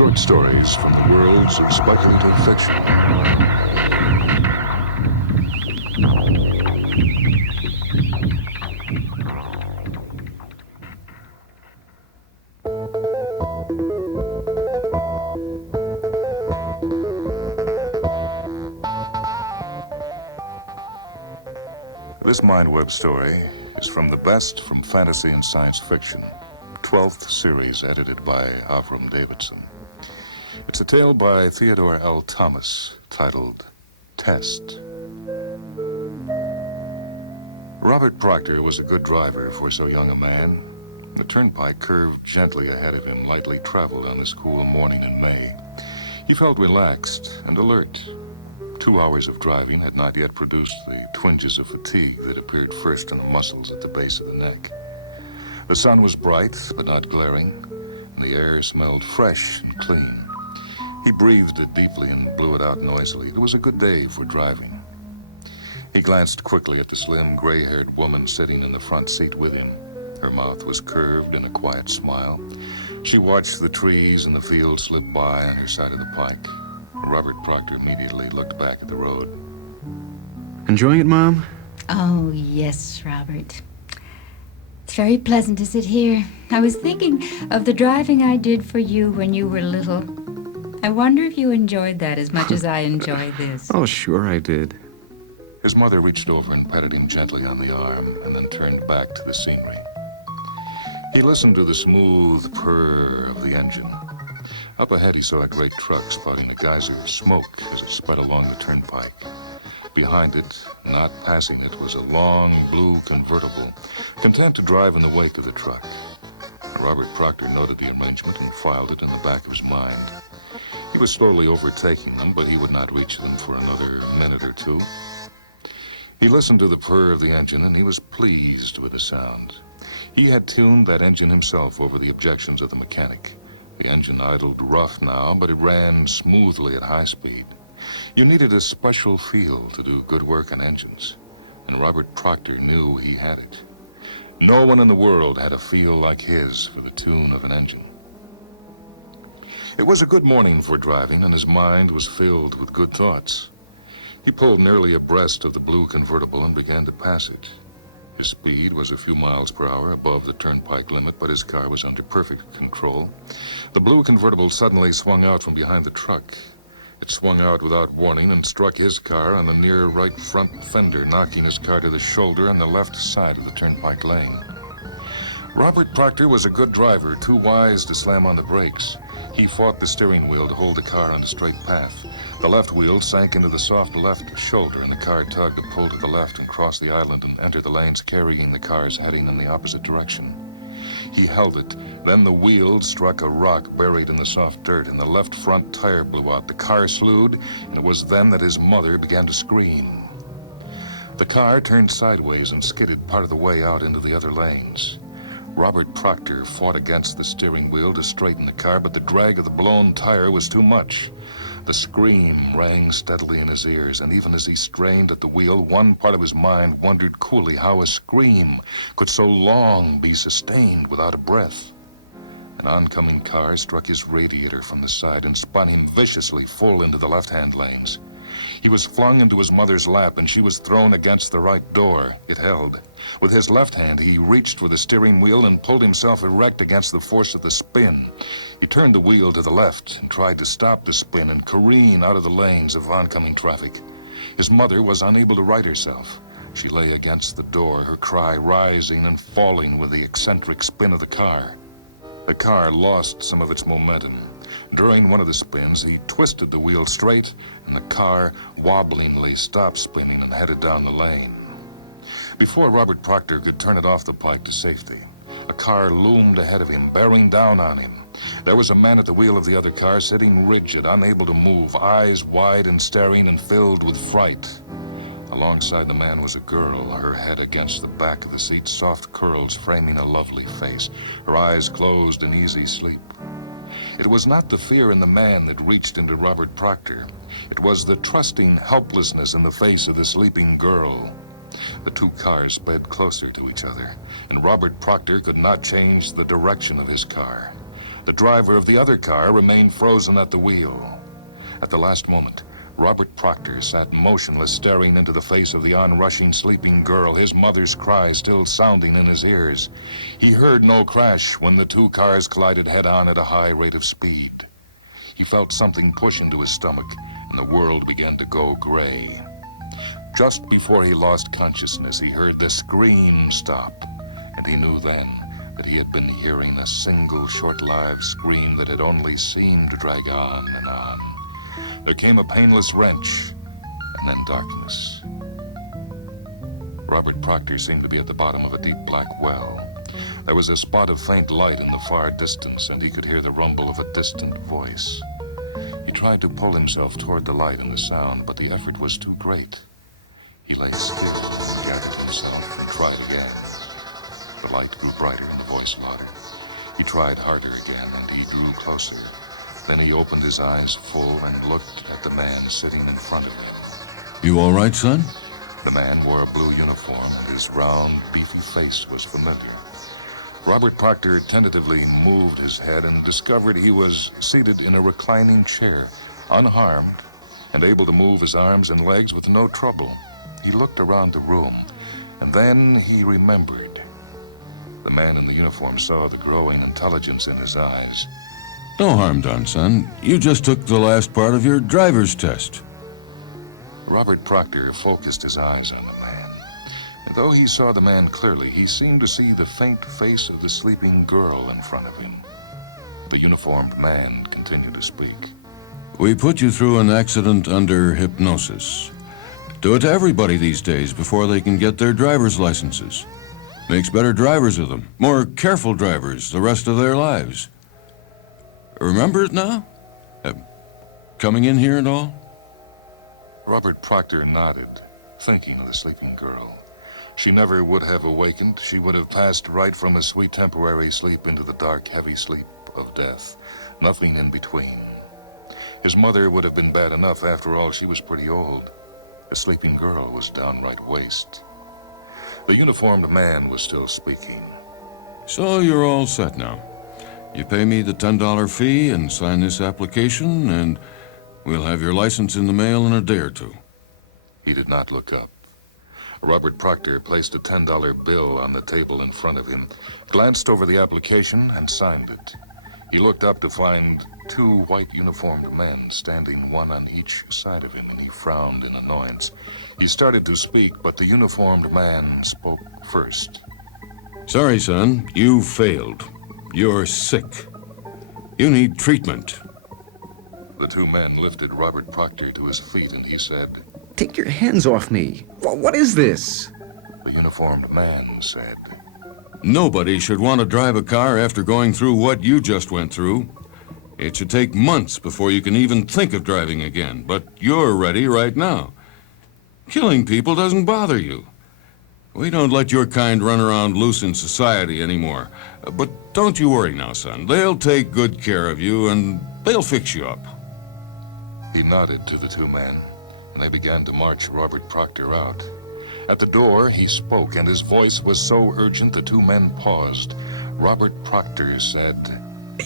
Short stories from the worlds of speculative fiction. This Mindweb story is from the best from fantasy and science fiction, 12th series edited by Avram Davidson. It's a tale by Theodore L. Thomas titled Test. Robert Proctor was a good driver for so young a man. The turnpike curved gently ahead of him, lightly traveled on this cool morning in May. He felt relaxed and alert. 2 hours of driving had not yet produced the twinges of fatigue that appeared first in the muscles at the base of the neck. The sun was bright, but not glaring, and the air smelled fresh and clean. He breathed it deeply and blew it out noisily. It was a good day for driving. He glanced quickly at the slim, gray-haired woman sitting in the front seat with him. Her mouth was curved in a quiet smile. She watched the trees and the fields slip by on her side of the pike. Robert Proctor immediately looked back at the road. Enjoying it, Mom? Oh, yes, Robert. It's very pleasant to sit here. I was thinking of the driving I did for you when you were little. I wonder if you enjoyed that as much as I enjoy this. Oh, sure I did. His mother reached over and patted him gently on the arm and then turned back to the scenery. He listened to the smooth purr of the engine. Up ahead, he saw a great truck spouting a geyser of smoke as it sped along the turnpike. Behind it, not passing it, was a long blue convertible, content to drive in the wake of the truck. Robert Proctor noted the arrangement and filed it in the back of his mind. He was slowly overtaking them, but he would not reach them for another minute or two. He listened to the purr of the engine, and he was pleased with the sound. He had tuned that engine himself over the objections of the mechanic. The engine idled rough now, but it ran smoothly at high speed. You needed a special feel to do good work on engines, and Robert Proctor knew he had it. No one in the world had a feel like his for the tune of an engine. It was a good morning for driving, and his mind was filled with good thoughts. He pulled nearly abreast of the blue convertible and began to pass it. His speed was a few miles per hour above the turnpike limit, but his car was under perfect control. The blue convertible suddenly swung out from behind the truck. It swung out without warning and struck his car on the near right front fender, knocking his car to the shoulder on the left side of the turnpike lane. Robert Proctor was a good driver, too wise to slam on the brakes. He fought the steering wheel to hold the car on a straight path. The left wheel sank into the soft left shoulder, and the car tugged to pull to the left and cross the island and enter the lanes, carrying the cars heading in the opposite direction. He held it. Then the wheel struck a rock buried in the soft dirt, and the left front tire blew out. The car slewed, and it was then that his mother began to scream. The car turned sideways and skidded part of the way out into the other lanes. Robert Proctor fought against the steering wheel to straighten the car, but the drag of the blown tire was too much. The scream rang steadily in his ears, and even as he strained at the wheel, one part of his mind wondered coolly how a scream could so long be sustained without a breath. An oncoming car struck his radiator from the side and spun him viciously full into the left-hand lanes. He was flung into his mother's lap, and she was thrown against the right door. It held. With his left hand, he reached for the steering wheel and pulled himself erect against the force of the spin. He turned the wheel to the left and tried to stop the spin and careen out of the lanes of oncoming traffic. His mother was unable to right herself. She lay against the door, her cry rising and falling with the eccentric spin of the car. The car lost some of its momentum. During one of the spins, he twisted the wheel straight, and the car wobblingly stopped spinning and headed down the lane. Before Robert Proctor could turn it off the pike to safety, a car loomed ahead of him, bearing down on him. There was a man at the wheel of the other car, sitting rigid, unable to move, eyes wide and staring and filled with fright. Alongside the man was a girl, her head against the back of the seat, soft curls framing a lovely face, her eyes closed in easy sleep. It was not the fear in the man that reached into Robert Proctor. It was the trusting helplessness in the face of the sleeping girl. The two cars sped closer to each other, and Robert Proctor could not change the direction of his car. The driver of the other car remained frozen at the wheel. At the last moment, Robert Proctor sat motionless, staring into the face of the onrushing sleeping girl, his mother's cry still sounding in his ears. He heard no crash when the two cars collided head-on at a high rate of speed. He felt something push into his stomach, and the world began to go gray. Just before he lost consciousness, he heard the scream stop, and he knew then that he had been hearing a single short-lived scream that had only seemed to drag on and on. There came a painless wrench, and then darkness. Robert Proctor seemed to be at the bottom of a deep black well. There was a spot of faint light in the far distance, and he could hear the rumble of a distant voice. He tried to pull himself toward the light and the sound, but the effort was too great. He lay still, gathered himself, and tried again. The light grew brighter and the voice louder. He tried harder again, and he drew closer. Then he opened his eyes full and looked at the man sitting in front of him. You all right, son? The man wore a blue uniform, and his round, beefy face was familiar. Robert Proctor tentatively moved his head and discovered he was seated in a reclining chair, unharmed, and able to move his arms and legs with no trouble. He looked around the room, and then he remembered. The man in the uniform saw the growing intelligence in his eyes. No harm done, son. You just took the last part of your driver's test. Robert Proctor focused his eyes on the man. And though he saw the man clearly, he seemed to see the faint face of the sleeping girl in front of him. The uniformed man continued to speak. We put you through an accident under hypnosis. Do it to everybody these days before they can get their driver's licenses. Makes better drivers of them, more careful drivers the rest of their lives. Remember it now? Coming in here and all? Robert Proctor nodded, thinking of the sleeping girl. She never would have awakened. She would have passed right from a sweet temporary sleep into the dark, heavy sleep of death. Nothing in between. His mother would have been bad enough. After all, she was pretty old. The sleeping girl was downright waste. The uniformed man was still speaking. So you're all set now. You pay me the $10 fee and sign this application, and we'll have your license in the mail in a day or two. He did not look up. Robert Proctor placed a $10 bill on the table in front of him, glanced over the application, and signed it. He looked up to find two white uniformed men standing one on each side of him, and he frowned in annoyance. He started to speak, but the uniformed man spoke first. Sorry, son, you failed. You're sick. You need treatment. The two men lifted Robert Proctor to his feet, and he said, Take your hands off me. What is this? The uniformed man said, Nobody should want to drive a car after going through what you just went through. It should take months before you can even think of driving again, but you're ready right now. Killing people doesn't bother you. We don't let your kind run around loose in society anymore. But don't you worry now, son. They'll take good care of you, and they'll fix you up. He nodded to the two men, and they began to march Robert Proctor out. At the door, he spoke, and his voice was so urgent the two men paused. Robert Proctor said,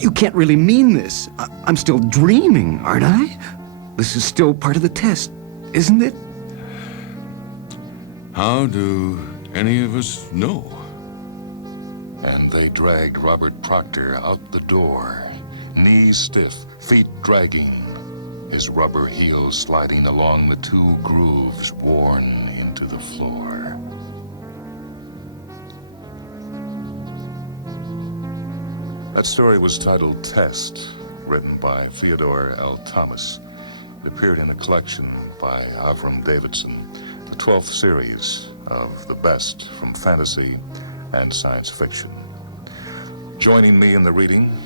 You can't really mean this. I'm still dreaming, aren't I? This is still part of the test, isn't it? How do any of us know? And they dragged Robert Proctor out the door, knees stiff, feet dragging, his rubber heels sliding along the two grooves worn into the floor. That story was titled Test, written by Theodore L. Thomas. It appeared in a collection by Avram Davidson, the 12th series of the best from fantasy and science fiction. Joining me in the reading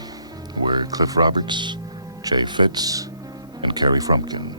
were Cliff Roberts, Jay Fitz, and Carrie Frumpkin.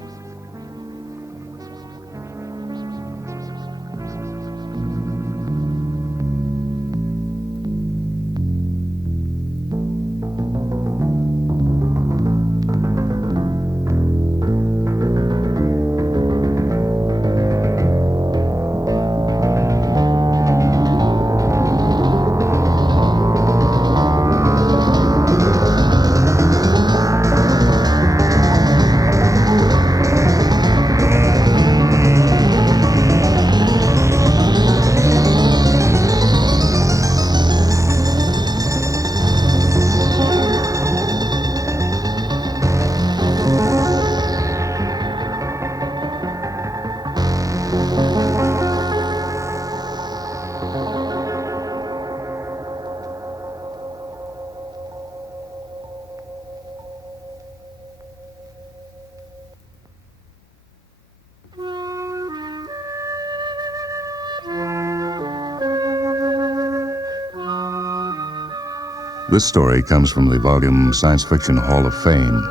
This story comes from the volume Science Fiction Hall of Fame,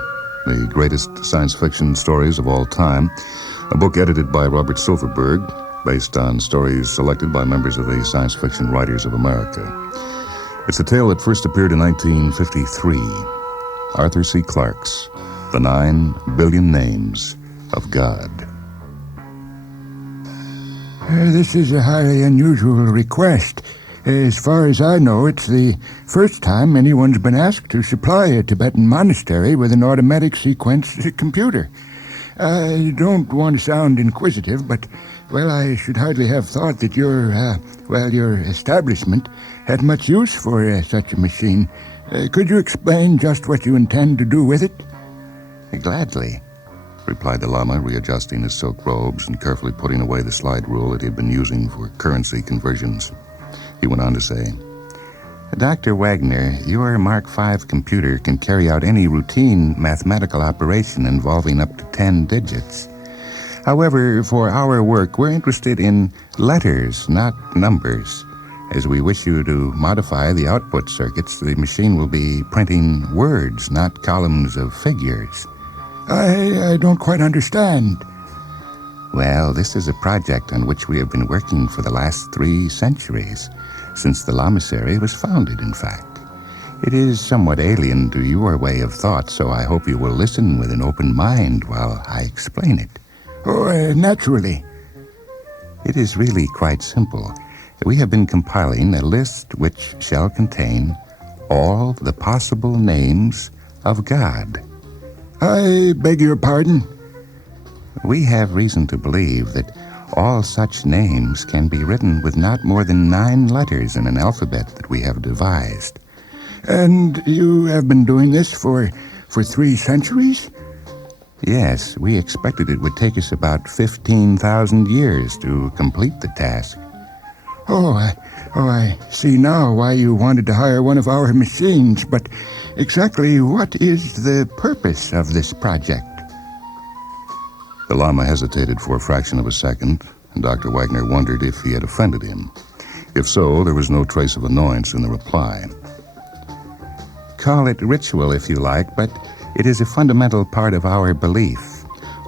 the greatest science fiction stories of all time, a book edited by Robert Silverberg, based on stories selected by members of the Science Fiction Writers of America. It's a tale that first appeared in 1953, Arthur C. Clarke's The 9 Billion Names of God. This is a highly unusual request. As far as I know, it's the first time anyone's been asked to supply a Tibetan monastery with an automatic sequence computer. I don't want to sound inquisitive, but, well, I should hardly have thought that your establishment had much use for such a machine. Could you explain just what you intend to do with it? Gladly, replied the Lama, readjusting his silk robes and carefully putting away the slide rule that he had been using for currency conversions. He went on to say, Dr. Wagner, your Mark V computer can carry out any routine mathematical operation involving up to 10 digits. However, for our work, we're interested in letters, not numbers. As we wish you to modify the output circuits, the machine will be printing words, not columns of figures. I don't quite understand. Well, this is a project on which we have been working for the last 3 centuries, since the lamasery was founded, in fact. It is somewhat alien to your way of thought, so I hope you will listen with an open mind while I explain it. Oh, naturally. It is really quite simple. We have been compiling a list which shall contain all the possible names of God. I beg your pardon? We have reason to believe that all such names can be written with not more than 9 letters in an alphabet that we have devised. And you have been doing this for 3 centuries? Yes, we expected it would take us about 15,000 years to complete the task. I see now why you wanted to hire one of our machines, but exactly what is the purpose of this project? The Lama hesitated for a fraction of a second, and Dr. Wagner wondered if he had offended him. If so, there was no trace of annoyance in the reply. Call it ritual if you like, but it is a fundamental part of our belief.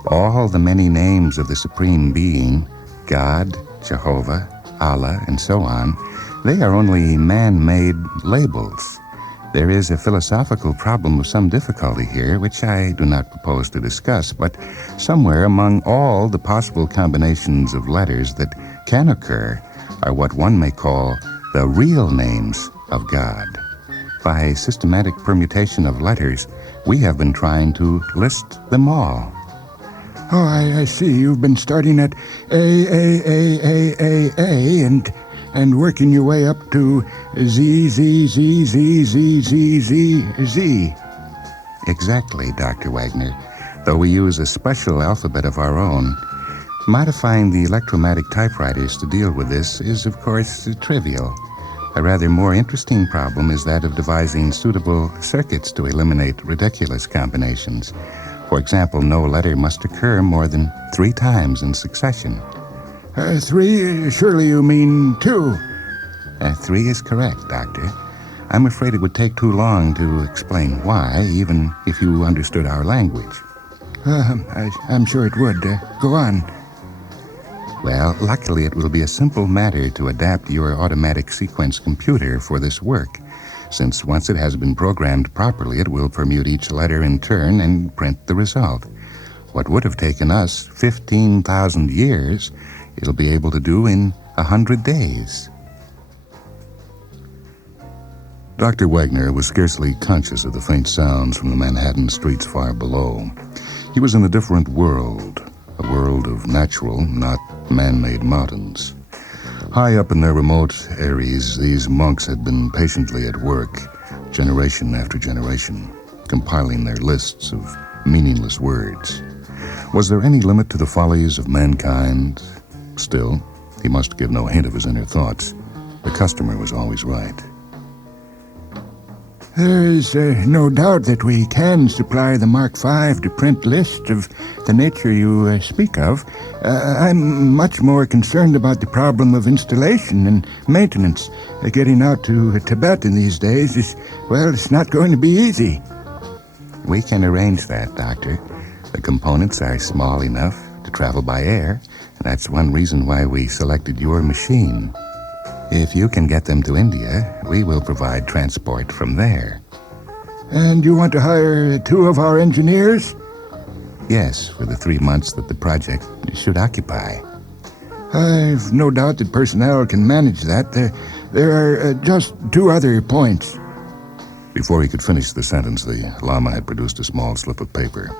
All the many names of the Supreme Being, God, Jehovah, Allah, and so on, they are only man-made labels. There is a philosophical problem of some difficulty here, which I do not propose to discuss, but somewhere among all the possible combinations of letters that can occur are what one may call the real names of God. By systematic permutation of letters, we have been trying to list them all. Oh, I see. You've been starting at A, and working your way up to Z. Exactly, Dr. Wagner. Though we use a special alphabet of our own, modifying the electromatic typewriters to deal with this is, of course, trivial. A rather more interesting problem is that of devising suitable circuits to eliminate ridiculous combinations. For example, no letter must occur more than 3 times in succession. 3? Surely you mean 2. 3 is correct, Doctor. I'm afraid it would take too long to explain why, even if you understood our language. I'm sure it would. Go on. Well, luckily it will be a simple matter to adapt your automatic sequence computer for this work, since once it has been programmed properly, it will permute each letter in turn and print the result. What would have taken us 15,000 years, it'll be able to do in 100 days. Dr. Wagner was scarcely conscious of the faint sounds from the Manhattan streets far below. He was in a different world, a world of natural, not man-made mountains. High up in their remote eyries, these monks had been patiently at work, generation after generation, compiling their lists of meaningless words. Was there any limit to the follies of mankind? Still, he must give no hint of his inner thoughts. The customer was always right. There is no doubt that we can supply the Mark V to print list of the nature you speak of. I'm much more concerned about the problem of installation and maintenance. Getting out to Tibet in these days is, well, it's not going to be easy. We can arrange that, Doctor. The components are small enough to travel by air, and that's one reason why we selected your machine. If you can get them to India, we will provide transport from there. And you want to hire 2 of our engineers? Yes, for the 3 months that the project should occupy. I've no doubt that personnel can manage that. There are just 2 other points. Before he could finish the sentence, the Lama had produced a small slip of paper.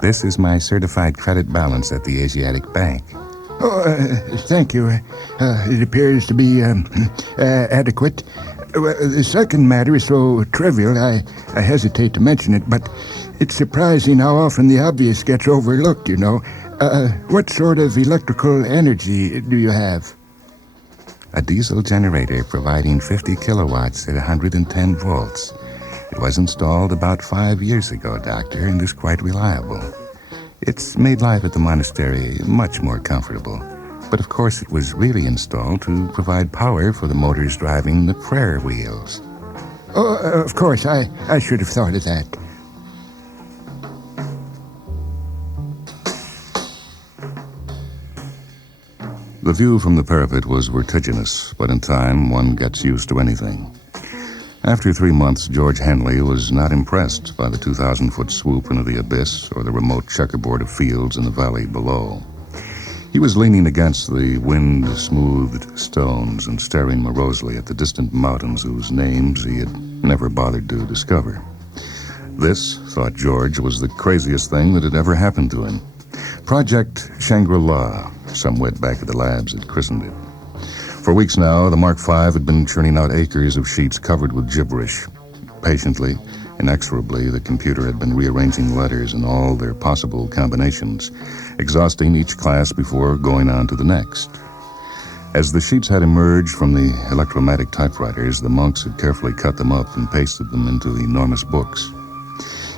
This is my certified credit balance at the Asiatic Bank. Oh, thank you. It appears to be adequate. The second matter is so trivial, I hesitate to mention it, but it's surprising how often the obvious gets overlooked, you know. What sort of electrical energy do you have? A diesel generator providing 50 kilowatts at 110 volts. It was installed about 5 years ago, Doctor, and is quite reliable. It's made life at the monastery much more comfortable. But of course it was really installed to provide power for the motors driving the prayer wheels. Oh, of course, I should have thought of that. The view from the parapet was vertiginous, but in time one gets used to anything. After 3 months, George Henley was not impressed by the 2,000-foot swoop into the abyss or the remote checkerboard of fields in the valley below. He was leaning against the wind-smoothed stones and staring morosely at the distant mountains whose names he had never bothered to discover. This, thought George, was the craziest thing that had ever happened to him. Project Shangri-La, some wit back at the labs had christened it. For weeks now, the Mark V had been churning out acres of sheets covered with gibberish. Patiently, inexorably, the computer had been rearranging letters in all their possible combinations, exhausting each class before going on to the next. As the sheets had emerged from the electromatic typewriters, the monks had carefully cut them up and pasted them into enormous books.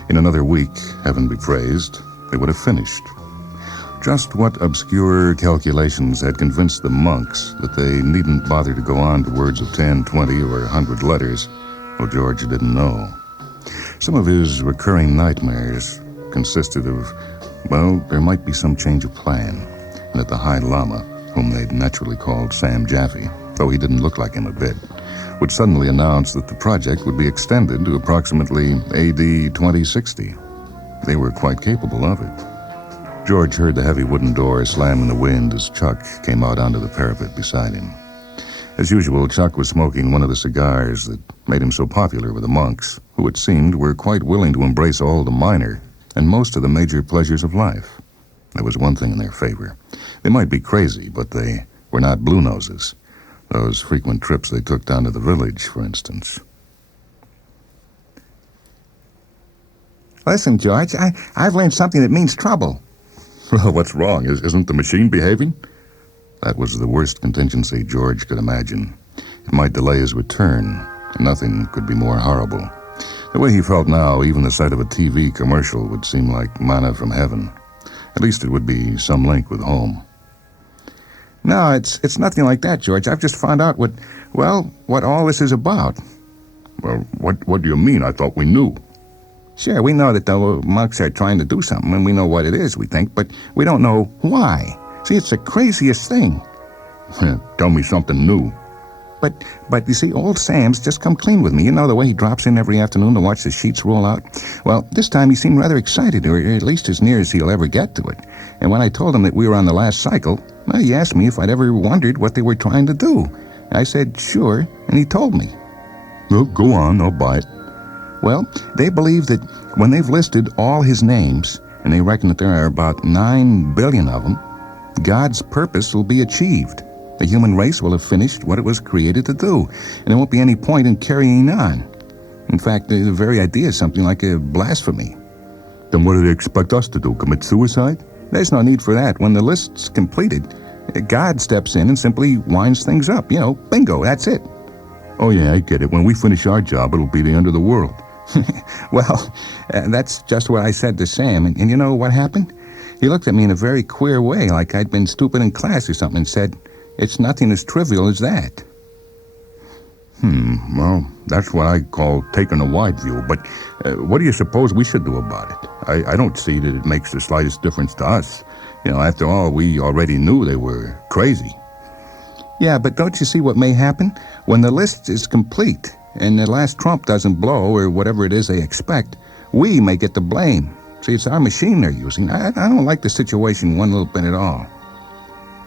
In another week, heaven be praised, they would have finished. Just what obscure calculations had convinced the monks that they needn't bother to go on to words of 10, 20, or 100 letters, well, George didn't know. Some of his recurring nightmares consisted of, well, there might be some change of plan, and that the High Lama, whom they'd naturally called Sam Jaffe, though he didn't look like him a bit, would suddenly announce that the project would be extended to approximately AD 2060. They were quite capable of it. George heard the heavy wooden door slam in the wind as Chuck came out onto the parapet beside him. As usual, Chuck was smoking one of the cigars that made him so popular with the monks, who it seemed were quite willing to embrace all the minor and most of the major pleasures of life. There was one thing in their favor. They might be crazy, but they were not blue noses. Those frequent trips they took down to the village, for instance. Listen, George, I've learned something that means trouble. Well, what's wrong? Isn't the machine behaving? That was the worst contingency George could imagine. It might delay his return. Nothing could be more horrible. The way he felt now, even the sight of a TV commercial would seem like manna from heaven. At least it would be some link with home. No, it's nothing like that, George. I've just found out what all this is about. Well, what do you mean? I thought we knew. Sure, we know that the monks are trying to do something, and we know what it is, we think, but we don't know why. See, it's the craziest thing. Tell me something new. But you see, old Sam's just come clean with me. You know the way he drops in every afternoon to watch the sheets roll out? Well, this time he seemed rather excited, or at least as near as he'll ever get to it. And when I told him that we were on the last cycle, well, he asked me if I'd ever wondered what they were trying to do. I said, sure, and he told me. Well, go on, I'll buy it. Well, they believe that when they've listed all his names, and they reckon that there are about 9 billion of them, God's purpose will be achieved. The human race will have finished what it was created to do, and there won't be any point in carrying on. In fact, the very idea is something like a blasphemy. Then what do they expect us to do, commit suicide? There's no need for that. When the list's completed, God steps in and simply winds things up. You know, bingo, that's it. Oh, yeah, I get it. When we finish our job, it'll be the end of the world. Well, that's just what I said to Sam, and you know what happened? He looked at me in a very queer way, like I'd been stupid in class or something, and said, "It's nothing as trivial as that." Well, that's what I call taking a wide view. But what do you suppose we should do about it? I don't see that it makes the slightest difference to us. After all, we already knew they were crazy. Yeah, but don't you see what may happen? When the list is complete and the last trump doesn't blow or whatever it is they expect, we may get the blame. See, it's our machine they're using. I don't like the situation one little bit at all.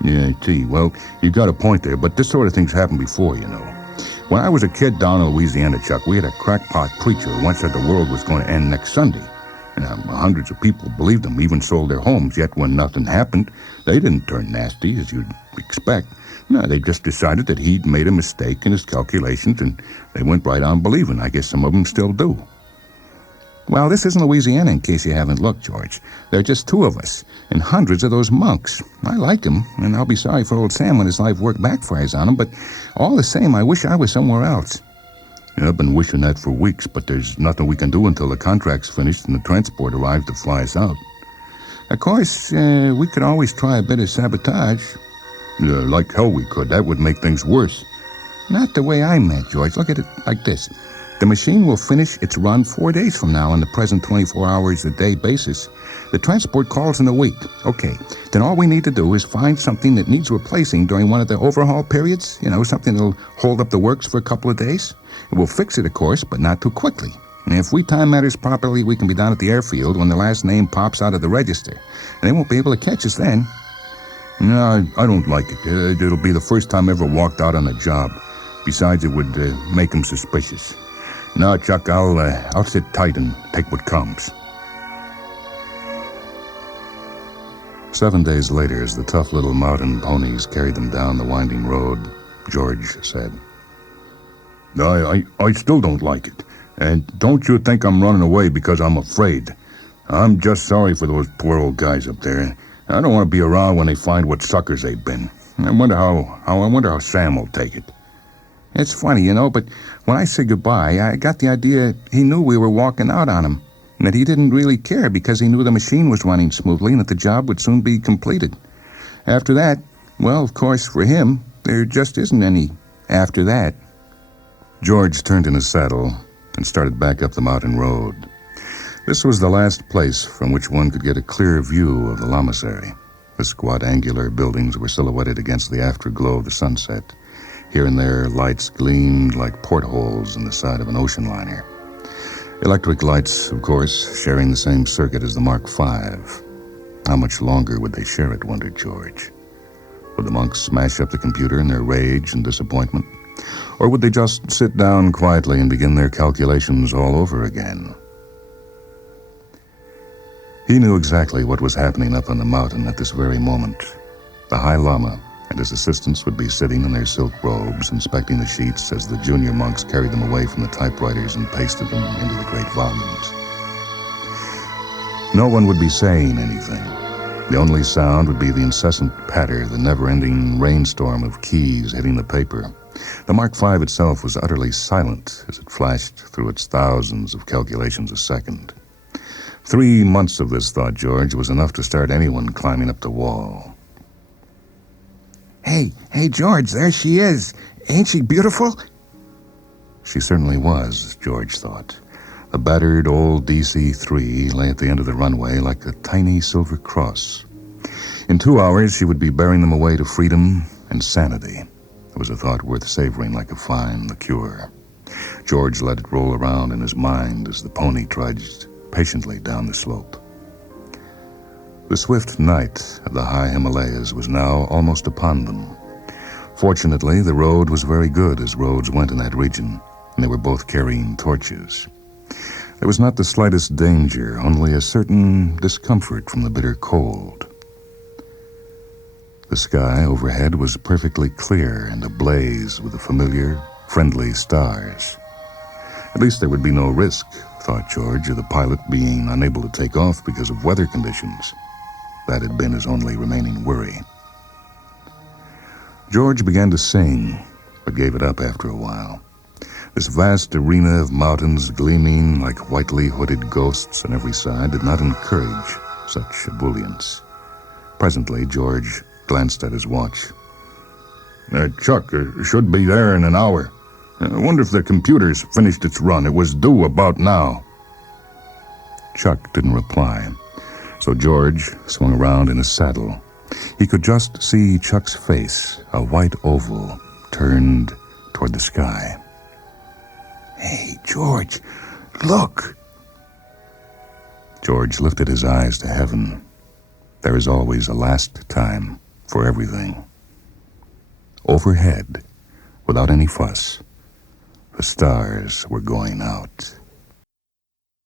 Yeah, gee, well, you got a point there, but this sort of thing's happened before, When I was a kid down in Louisiana, Chuck, we had a crackpot preacher who once said the world was going to end next Sunday. Hundreds of people believed him, even sold their homes, yet when nothing happened, they didn't turn nasty, as you'd expect. No, they just decided that he'd made a mistake in his calculations, and they went right on believing. I guess some of them still do. Well, this isn't Louisiana, in case you haven't looked, George. There are just 2 of us, and hundreds of those monks. I like them, and I'll be sorry for old Sam when his life work backfires on him, but all the same, I wish I was somewhere else. Yeah, I've been wishing that for weeks, but there's nothing we can do until the contract's finished and the transport arrives to fly us out. Of course, we could always try a bit of sabotage. Yeah, like hell we could. That would make things worse. Not the way I meant, George. Look at it like this. The machine will finish its run 4 days from now on the present 24 hours a day basis. The transport calls in a week. Okay, then all we need to do is find something that needs replacing during one of the overhaul periods. Something that'll hold up the works for a couple of days. We'll fix it, of course, but not too quickly. And if we time matters properly, we can be down at the airfield when the last name pops out of the register. And they won't be able to catch us then. No, I don't like it. It'll be the first time I ever walked out on a job. Besides, it would make them suspicious. No, Chuck, I'll sit tight and take what comes. 7 days later, as the tough little mountain ponies carried them down the winding road, George said, I still don't like it. And don't you think I'm running away because I'm afraid. I'm just sorry for those poor old guys up there. I don't want to be around when they find what suckers they've been. I wonder how Sam will take it. It's funny, but when I said goodbye, I got the idea he knew we were walking out on him, and that he didn't really care because he knew the machine was running smoothly and that the job would soon be completed. After that, well, of course, for him, there just isn't any after that. George turned in his saddle and started back up the mountain road. This was the last place from which one could get a clear view of the Lamasery. The squat angular buildings were silhouetted against the afterglow of the sunset. Here and there, lights gleamed like portholes in the side of an ocean liner. Electric lights, of course, sharing the same circuit as the Mark V. How much longer would they share it, wondered George? Would the monks smash up the computer in their rage and disappointment? Or would they just sit down quietly and begin their calculations all over again? He knew exactly what was happening up on the mountain at this very moment. The High Lama and his assistants would be sitting in their silk robes, inspecting the sheets as the junior monks carried them away from the typewriters and pasted them into the great volumes. No one would be saying anything. The only sound would be the incessant patter, the never-ending rainstorm of keys hitting the paper. The Mark V itself was utterly silent as it flashed through its thousands of calculations a second. 3 months of this, thought George, was enough to start anyone climbing up the wall. Hey, George, there she is. Ain't she beautiful? She certainly was, George thought. The battered old DC-3 lay at the end of the runway like a tiny silver cross. In 2 hours, she would be bearing them away to freedom and sanity. It was a thought worth savoring like a fine liqueur. George let it roll around in his mind as the pony trudged patiently down the slope. The swift night of the high Himalayas was now almost upon them. Fortunately, the road was very good as roads went in that region, and they were both carrying torches. There was not the slightest danger, only a certain discomfort from the bitter cold. The sky overhead was perfectly clear and ablaze with the familiar, friendly stars. At least there would be no risk, thought George, of the pilot being unable to take off because of weather conditions. That had been his only remaining worry. George began to sing, but gave it up after a while. This vast arena of mountains gleaming like whitely hooded ghosts on every side did not encourage such ebullience. Presently, George glanced at his watch. Chuck, should be there in an hour. I wonder if the computer's finished its run. It was due about now. Chuck didn't reply, so George swung around in his saddle. He could just see Chuck's face, a white oval, turned toward the sky. Hey, George, look. George lifted his eyes to heaven. There is always a last time for everything. Overhead, without any fuss, the stars were going out.